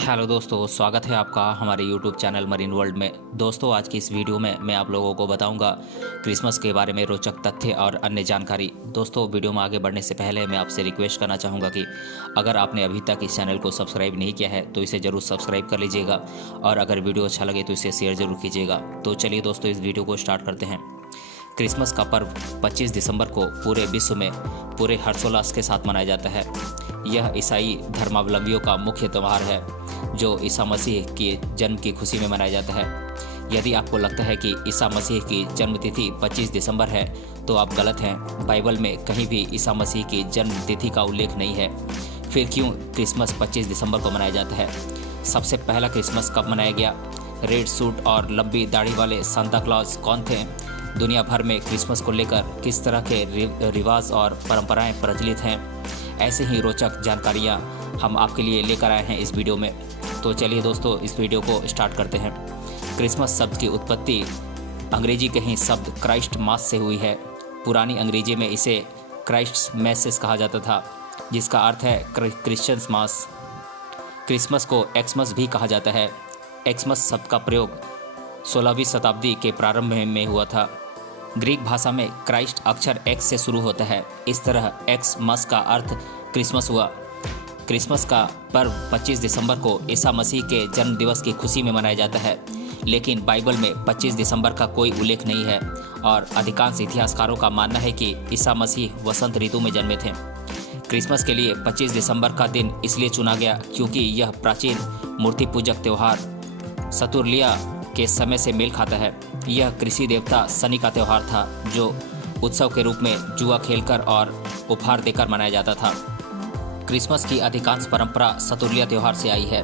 Hello दोस्तों, स्वागत है आपका हमारे यूट्यूब चैनल मरीन वर्ल्ड में। दोस्तों, आज की इस वीडियो में मैं आप लोगों को बताऊंगा क्रिसमस के बारे में रोचक तथ्य और अन्य जानकारी। दोस्तों, वीडियो में आगे बढ़ने से पहले मैं आपसे रिक्वेस्ट करना चाहूँगा कि अगर आपने अभी तक इस चैनल को सब्सक्राइब नहीं किया है तो इसे ज़रूर सब्सक्राइब कर लीजिएगा और अगर वीडियो अच्छा लगे तो इसे शेयर ज़रूर कीजिएगा। तो चलिए दोस्तों, इस वीडियो को स्टार्ट करते हैं। क्रिसमस का पर्व 25 दिसंबर को पूरे विश्व में पूरे हर्षोल्लास के साथ मनाया जाता है। यह ईसाई धर्मावलंबियों का मुख्य त्यौहार है जो ईसा मसीह के जन्म की खुशी में मनाया जाता है। यदि आपको लगता है कि ईसा मसीह की जन्म तिथि 25 दिसंबर है तो आप गलत हैं। बाइबल में कहीं भी ईसा मसीह की जन्म तिथि का उल्लेख नहीं है। फिर क्यों क्रिसमस 25 दिसंबर को मनाया जाता है? सबसे पहला क्रिसमस कब मनाया गया? रेड सूट और लंबी दाढ़ी वाले सांता क्लॉज कौन थे? दुनिया भर में क्रिसमस को लेकर किस तरह के रिवाज और परंपराएं प्रचलित हैं? ऐसे ही रोचक जानकारियां हम आपके लिए लेकर आए हैं इस वीडियो में। तो चलिए दोस्तों, इस वीडियो को स्टार्ट करते हैं। क्रिसमस शब्द की उत्पत्ति अंग्रेजी के ही शब्द क्राइस्ट मास से हुई है। पुरानी अंग्रेजी में इसे क्राइस्ट मैसेस कहा जाता था, जिसका अर्थ है क्रिश्चियंस मास। क्रिसमस को एक्समस भी कहा जाता है। एक्समस शब्द का प्रयोग 16वीं शताब्दी के प्रारंभ में हुआ था। ग्रीक भाषा में क्राइस्ट अक्षर एक्स से शुरू होता है। इस तरह एक्स मस का अर्थ क्रिसमस हुआ। क्रिसमस का पर्व 25 दिसंबर को ईसा मसीह के जन्म दिवस की खुशी में मनाया जाता है, लेकिन बाइबल में 25 दिसंबर का कोई उल्लेख नहीं है और अधिकांश इतिहासकारों का मानना है कि ईसा मसीह वसंत ऋतु में जन्मे थे। क्रिसमस के लिए 25 दिसंबर का दिन इसलिए चुना गया क्योंकि यह प्राचीन मूर्ति पूजक त्यौहार सतुर्लिया के समय से मेल खाता है। यह कृषि देवता शनि का त्यौहार था जो उत्सव के रूप में जुआ खेलकर और उपहार देकर मनाया जाता था। क्रिसमस की अधिकांश परंपरा सतुर्लिया त्यौहार से आई है।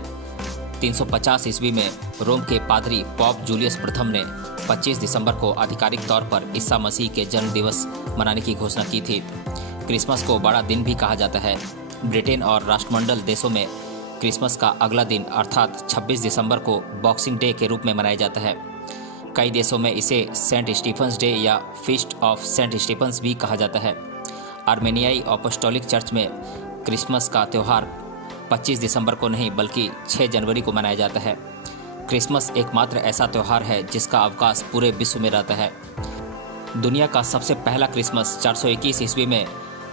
350 ईस्वी में रोम के पादरी पॉप जूलियस प्रथम ने 25 दिसंबर को आधिकारिक तौर पर ईसा मसीह के जन्म दिवस मनाने की घोषणा की थी। क्रिसमस को बड़ा दिन भी कहा जाता है। ब्रिटेन और राष्ट्रमंडल देशों में क्रिसमस का अगला दिन अर्थात 26 दिसंबर को बॉक्सिंग डे के रूप में मनाया जाता है। कई देशों में इसे सेंट स्टीफन्स डे या फीस्ट ऑफ सेंट स्टीफन्स भी कहा जाता है। आर्मेनियाई अपोस्टोलिक चर्च में क्रिसमस का त्यौहार 25 दिसंबर को नहीं बल्कि 6 जनवरी को मनाया जाता है। क्रिसमस एकमात्र ऐसा त्यौहार है जिसका अवकाश पूरे विश्व में रहता है। दुनिया का सबसे पहला क्रिसमस 421 ईस्वी में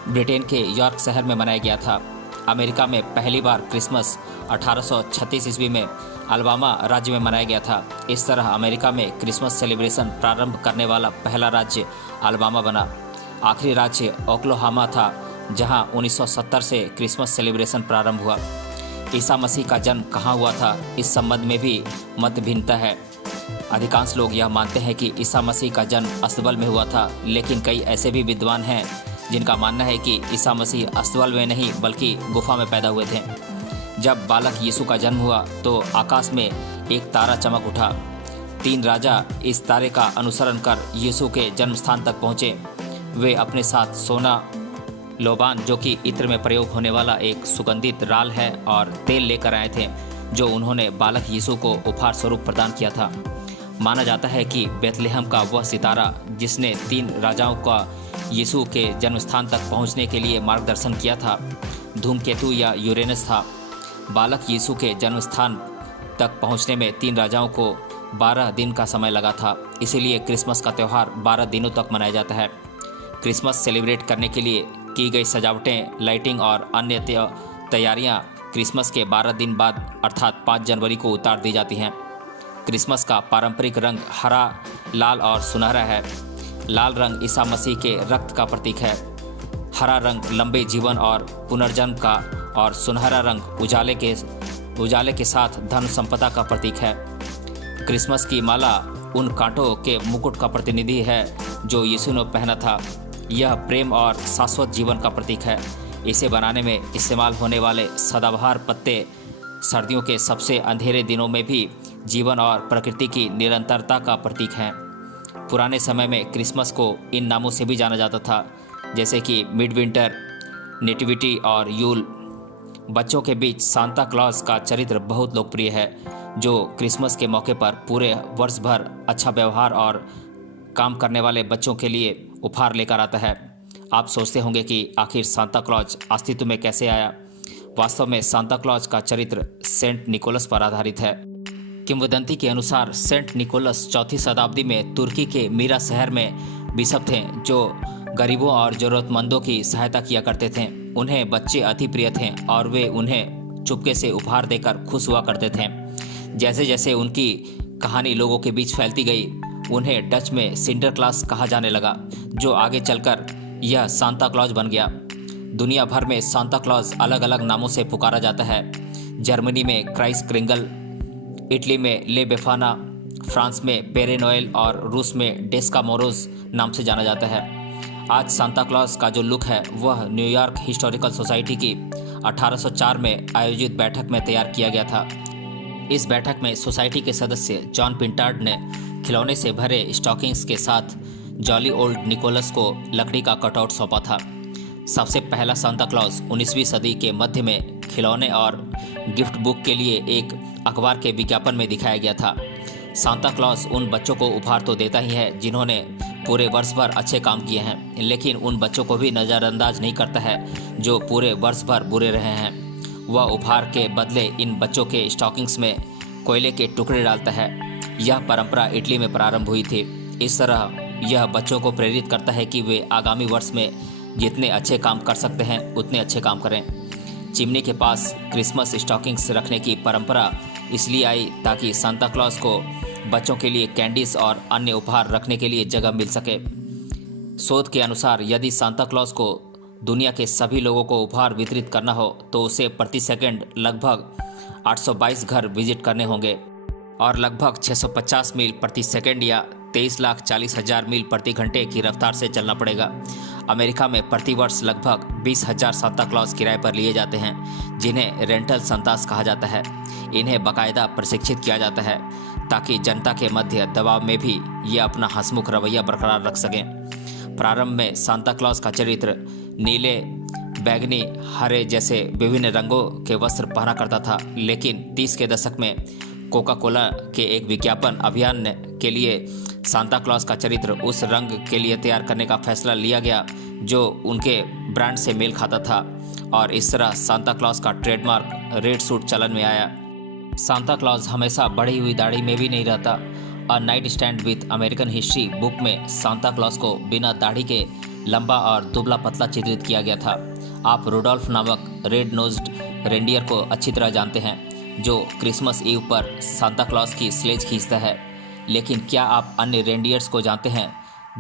ब्रिटेन के यॉर्क शहर में मनाया गया था। अमेरिका में पहली बार क्रिसमस 1836 ईस्वी में अलाबामा राज्य में मनाया गया था। इस तरह अमेरिका में क्रिसमस सेलिब्रेशन प्रारंभ करने वाला पहला राज्य अलाबामा बना। आखिरी राज्य ओक्लाहोमा था जहां 1970 से क्रिसमस सेलिब्रेशन प्रारंभ हुआ। ईसा मसीह का जन्म कहां हुआ था, इस संबंध में भी मत भिन्नता है। अधिकांश लोग यह मानते हैं कि ईसा मसीह का जन्म अस्तबल में हुआ था, लेकिन कई ऐसे भी विद्वान हैं जिनका मानना है कि ईसा मसीह अस्तबल में नहीं बल्कि गुफा में पैदा हुए थे। जब बालक यीशु का जन्म हुआ तो आकाश में एक तारा चमक उठा। 3 राजा इस तारे का अनुसरण कर यीशु के जन्म स्थान तक पहुँचे। वे अपने साथ सोना, लोबान जो कि इत्र में प्रयोग होने वाला एक सुगंधित राल है और तेल लेकर आए थे, जो उन्होंने बालक यीशु को उपहार स्वरूप प्रदान किया था। माना जाता है कि बेथलेहम का वह सितारा जिसने 3 राजाओं का यीशु के जन्म स्थान तक पहुंचने के लिए मार्गदर्शन किया था, धूमकेतु या यूरेनस था। बालक यीशु के जन्म स्थान तक पहुंचने में 3 राजाओं को 12 दिन का समय लगा था। इसीलिए क्रिसमस का त्यौहार 12 दिनों तक मनाया जाता है। क्रिसमस सेलिब्रेट करने के लिए की गई सजावटें, लाइटिंग और अन्य तैयारियां क्रिसमस के 12 दिन बाद अर्थात 5 जनवरी को उतार दी जाती हैं। क्रिसमस का पारंपरिक रंग हरा, लाल और सुनहरा है। लाल रंग ईसा मसीह के रक्त का प्रतीक है। हरा रंग लंबे जीवन और पुनर्जन्म का और सुनहरा रंग उजाले के साथ धन संपदा का प्रतीक है। क्रिसमस की माला उन कांटों के मुकुट का प्रतिनिधि है जो यीशु ने पहना था। यह प्रेम और शाश्वत जीवन का प्रतीक है। इसे बनाने में इस्तेमाल होने वाले सदाबहार पत्ते सर्दियों के सबसे अंधेरे दिनों में भी जीवन और प्रकृति की निरंतरता का प्रतीक हैं। पुराने समय में क्रिसमस को इन नामों से भी जाना जाता था, जैसे कि मिडविंटर, नेटिविटी और यूल। बच्चों के बीच सांता क्लॉज का चरित्र बहुत लोकप्रिय है, जो क्रिसमस के मौके पर पूरे वर्ष भर अच्छा व्यवहार और काम करने वाले बच्चों के लिए उपहार लेकर आता है। आप सोचते होंगे कि आखिर सांता क्लॉज अस्तित्व में कैसे आया। वास्तव में सांता क्लॉज का चरित्र सेंट निकोलस पर आधारित है। किंवदंती के अनुसार सेंट निकोलस 4वीं शताब्दी में तुर्की के मीरा शहर में बिशप थे, जो गरीबों और जरूरतमंदों की सहायता किया करते थे। उन्हें बच्चे अति प्रिय थे और वे उन्हें चुपके से उपहार देकर खुश हुआ करते थे। जैसे जैसे उनकी कहानी लोगों के बीच फैलती गई, उन्हें डच में सिंटरक्लास कहा जाने लगा, जो आगे चलकर यह सांता क्लॉज बन गया। दुनिया भर में सांता क्लॉज अलग अलग नामों से पुकारा जाता है। जर्मनी में क्राइस क्रिंगल, इटली में ले बेफाना, फ्रांस में पेरे नोएल और रूस में डेस्का मोरोज नाम से जाना जाता है। आज सांता क्लॉज का जो लुक है वह न्यूयॉर्क हिस्टोरिकल सोसाइटी की 1804 में आयोजित बैठक में तैयार किया गया था। इस बैठक में सोसाइटी के सदस्य जॉन पिंटार्ड ने खिलौने से भरे स्टॉकिंग्स के साथ जॉली ओल्ड निकोलस को लकड़ी का कटआउट सौंपा था। सबसे पहला सांता क्लॉज 19वीं सदी के मध्य में खिलौने और गिफ्ट बुक के लिए एक अखबार के विज्ञापन में दिखाया गया था। सांता क्लॉज उन बच्चों को उपहार तो देता ही है जिन्होंने पूरे वर्ष भर अच्छे काम किए हैं, लेकिन उन बच्चों को भी नज़रअंदाज नहीं करता है जो पूरे वर्ष भर बुरे रहे हैं। वह उपहार के बदले इन बच्चों के स्टॉकिंग्स में कोयले के टुकड़े डालता है। यह परंपरा इटली में प्रारंभ हुई थी। इस तरह यह बच्चों को प्रेरित करता है कि वे आगामी वर्ष में जितने अच्छे काम कर सकते हैं उतने अच्छे काम करें। चिमनी के पास क्रिसमस स्टॉकिंग्स रखने की परंपरा इसलिए आई ताकि सांता क्लॉज को बच्चों के लिए कैंडीज और अन्य उपहार रखने के लिए जगह मिल सके। शोध के अनुसार यदि सांता क्लॉज को दुनिया के सभी लोगों को उपहार वितरित करना हो तो उसे प्रति सेकंड लगभग 822 घर विजिट करने होंगे और लगभग 650 मील प्रति सेकंड या 23,40,000 मील प्रति घंटे की रफ्तार से चलना पड़ेगा। अमेरिका में प्रतिवर्ष लगभग 20,000 सांता क्लॉज किराए पर लिए जाते हैं, जिन्हें रेंटल सांतास कहा जाता है। इन्हें बाकायदा प्रशिक्षित किया जाता है ताकि जनता के मध्य दबाव में भी ये अपना हंसमुख रवैया बरकरार रख सकें। प्रारंभ में सांता क्लॉज का चरित्र नीले, बैगनी, हरे जैसे विभिन्न रंगों के वस्त्र पहना करता था, लेकिन 30 के दशक में कोका कोला के एक विज्ञापन अभियान के लिए सांता क्लॉज का चरित्र उस रंग के लिए तैयार करने का फैसला लिया गया जो उनके ब्रांड से मेल खाता था, और इस तरह सांता क्लॉज का ट्रेडमार्क रेड सूट चलन में आया। सांता क्लॉज हमेशा बढ़ी हुई दाढ़ी में भी नहीं रहता। A night stand with American history book में सांता क्लॉज को बिना दाढ़ी के लंबा और दुबला पतला चित्रित किया गया था। आप रुडोल्फ नामक रेड नोज्ड रेंडियर को अच्छी तरह जानते हैं, जो क्रिसमस ईव पर सांता क्लॉज की स्लेज खींचता है। लेकिन क्या आप अन्य रेंडियर्स को जानते हैं?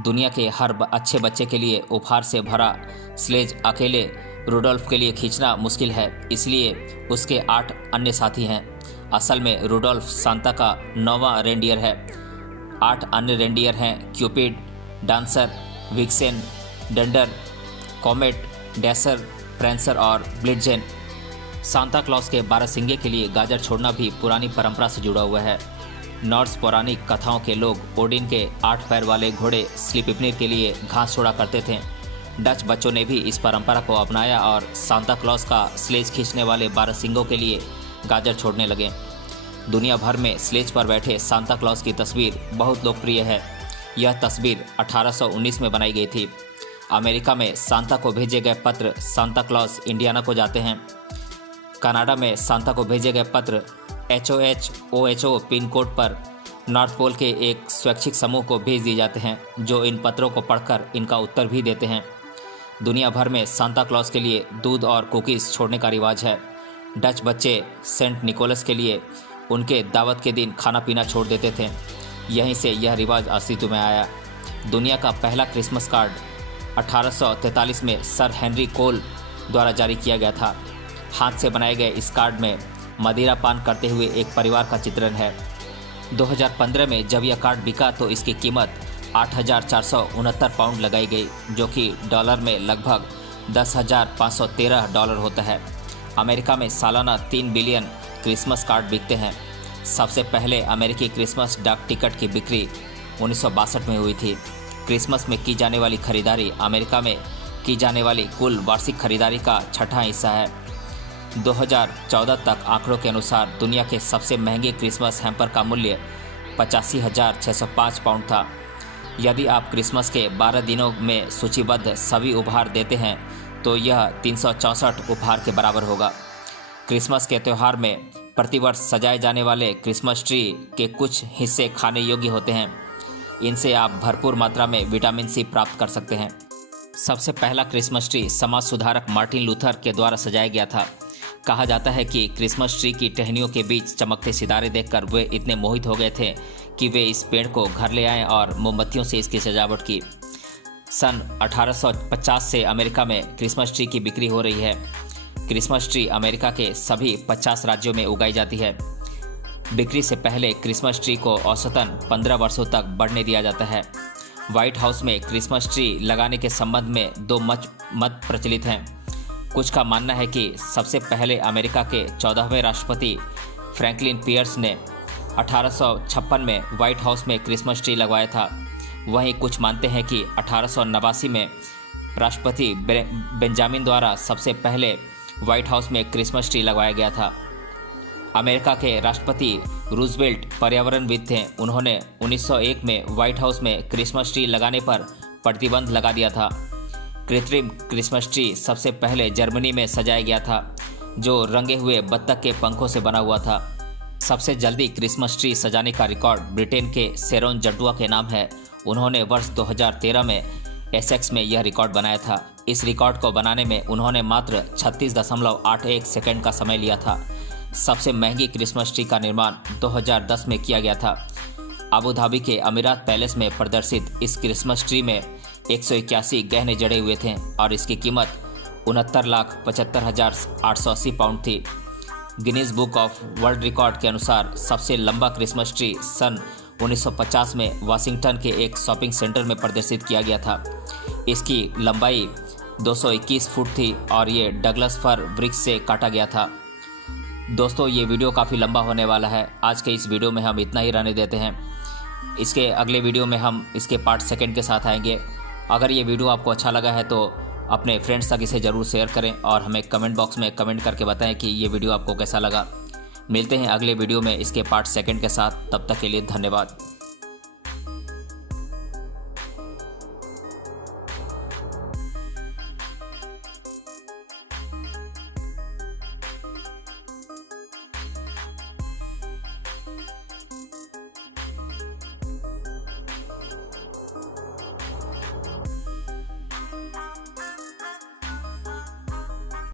दुनिया के हर अच्छे बच्चे के लिए उपहार से भरा स्लेज अकेले रुडोल्फ के लिए खींचना मुश्किल है, इसलिए उसके 8 अन्य साथी हैं। असल में रुडोल्फ सांता का 9वां रेंडियर है। 8 अन्य रेंडियर हैं क्यूपिड, डांसर, विक्सेन, डंडर, कॉमेट, डैसर, प्रेंसर और ब्लिट्जेन। सांता क्लॉज के 12 सिंगे के लिए गाजर छोड़ना भी पुरानी परंपरा से जुड़ा हुआ है। नॉर्स पौराणिक कथाओं के लोग ओडिन के 8 पैर वाले घोड़े स्लीपिपनिर के लिए घास छोड़ा करते थे। डच बच्चों ने भी इस परंपरा को अपनाया और सांता क्लॉज का स्लेज खींचने वाले 12 सिंगों के लिए गाजर छोड़ने लगे। दुनिया भर में स्लेज पर बैठे सांता क्लॉज की तस्वीर बहुत लोकप्रिय है। यह तस्वीर 1819 में बनाई गई थी। अमेरिका में सांता को भेजे गए पत्र सांता क्लॉज इंडियाना को जाते हैं। कनाडा में सांता को भेजे गए पत्र HOHO पिन कोड पर नॉर्थ पोल के एक स्वैच्छिक समूह को भेज दिए जाते हैं, जो इन पत्रों को पढ़कर इनका उत्तर भी देते हैं। दुनिया भर में सांता क्लॉज के लिए दूध और कुकीज़ छोड़ने का रिवाज है। डच बच्चे सेंट निकोलस के लिए उनके दावत के दिन खाना पीना छोड़ देते थे। यहीं से यह रिवाज अस्तित्व में आया। दुनिया का पहला क्रिसमस कार्ड 1843 में सर हेनरी कोल द्वारा जारी किया गया था। हाथ से बनाए गए इस कार्ड में मदिरा पान करते हुए एक परिवार का चित्रण है। 2015 में जब यह कार्ड बिका तो इसकी कीमत 8,469 पाउंड लगाई गई, जो कि डॉलर में लगभग $10,513 होता है। अमेरिका में सालाना 3 बिलियन क्रिसमस कार्ड बिकते हैं। सबसे पहले अमेरिकी क्रिसमस डाक टिकट की बिक्री 1962 में हुई थी। क्रिसमस में की जाने वाली खरीदारी अमेरिका में की जाने वाली कुल वार्षिक खरीदारी का 6ठा हिस्सा है। 2014 तक आंकड़ों के अनुसार दुनिया के सबसे महंगे क्रिसमस हैम्पर का मूल्य 85,605 पाउंड था। यदि आप क्रिसमस के 12 दिनों में सूचीबद्ध सभी उपहार देते हैं तो यह 364 उपहार के बराबर होगा। क्रिसमस के त्यौहार में प्रतिवर्ष सजाए जाने वाले क्रिसमस ट्री के कुछ हिस्से खाने योग्य होते हैं। इनसे आप भरपूर मात्रा में विटामिन सी प्राप्त कर सकते हैं। सबसे पहला क्रिसमस ट्री समाज सुधारक मार्टिन लूथर के द्वारा सजाया गया था। कहा जाता है कि क्रिसमस ट्री की टहनियों के बीच चमकते सितारे देखकर वे इतने मोहित हो गए थे कि वे इस पेड़ को घर ले आए और मोमबत्तियों से इसकी सजावट की। सन 1850 से अमेरिका में क्रिसमस ट्री की बिक्री हो रही है। क्रिसमस ट्री अमेरिका के सभी 50 राज्यों में उगाई जाती है। बिक्री से पहले क्रिसमस ट्री को औसतन 15 वर्षों तक बढ़ने दिया जाता है। व्हाइट हाउस में क्रिसमस ट्री लगाने के संबंध में दो मत प्रचलित हैं। कुछ का मानना है कि सबसे पहले अमेरिका के 14वें राष्ट्रपति फ्रैंकलिन पियर्स ने 1856 में व्हाइट हाउस में क्रिसमस ट्री लगवाया था। वहीं कुछ मानते हैं कि 1889 में राष्ट्रपति बेंजामिन द्वारा सबसे पहले व्हाइट हाउस में क्रिसमस ट्री लगवाया गया था। अमेरिका के राष्ट्रपति रूजवेल्ट पर्यावरणविद थे। उन्होंने 1901 में व्हाइट हाउस में क्रिसमस ट्री लगाने पर प्रतिबंध लगा दिया था। कृत्रिम क्रिसमस ट्री सबसे पहले जर्मनी में सजाया गया था, जो रंगे हुए बत्तख के पंखों से बना हुआ था। सबसे जल्दी क्रिसमस ट्री सजाने का रिकॉर्ड ब्रिटेन के सेरोन जडुआ के नाम है। उन्होंने वर्ष 2013 में एसेक्स में यह रिकॉर्ड बनाया था। इस रिकॉर्ड को बनाने में उन्होंने मात्र 36.81 सेकंड का समय लिया था। सबसे महंगी क्रिसमस ट्री का निर्माण 2010 में किया गया था। अबू धाबी के अमीरात पैलेस में प्रदर्शित इस क्रिसमस ट्री में 181 गहने जड़े हुए थे और इसकी कीमत 69,75,880 पाउंड थी। Guinness book of world record के अनुसार सबसे लंबा क्रिसमस ट्री सन 1950 में वाशिंगटन के एक शॉपिंग सेंटर में प्रदर्शित किया गया था। इसकी लंबाई 221 फुट थी और ये डगलस फर वृक्ष से काटा गया था। दोस्तों, ये वीडियो काफ़ी लंबा होने वाला है। आज के इस वीडियो में हम इतना ही रहने देते हैं। इसके अगले वीडियो में हम इसके पार्ट सेकंड के साथ आएंगे। अगर ये वीडियो आपको अच्छा लगा है तो अपने फ्रेंड्स तक इसे ज़रूर शेयर करें और हमें कमेंट बॉक्स में कमेंट करके बताएं कि ये वीडियो आपको कैसा लगा। मिलते हैं अगले वीडियो में इसके पार्ट सेकंड के साथ। तब तक के लिए धन्यवाद।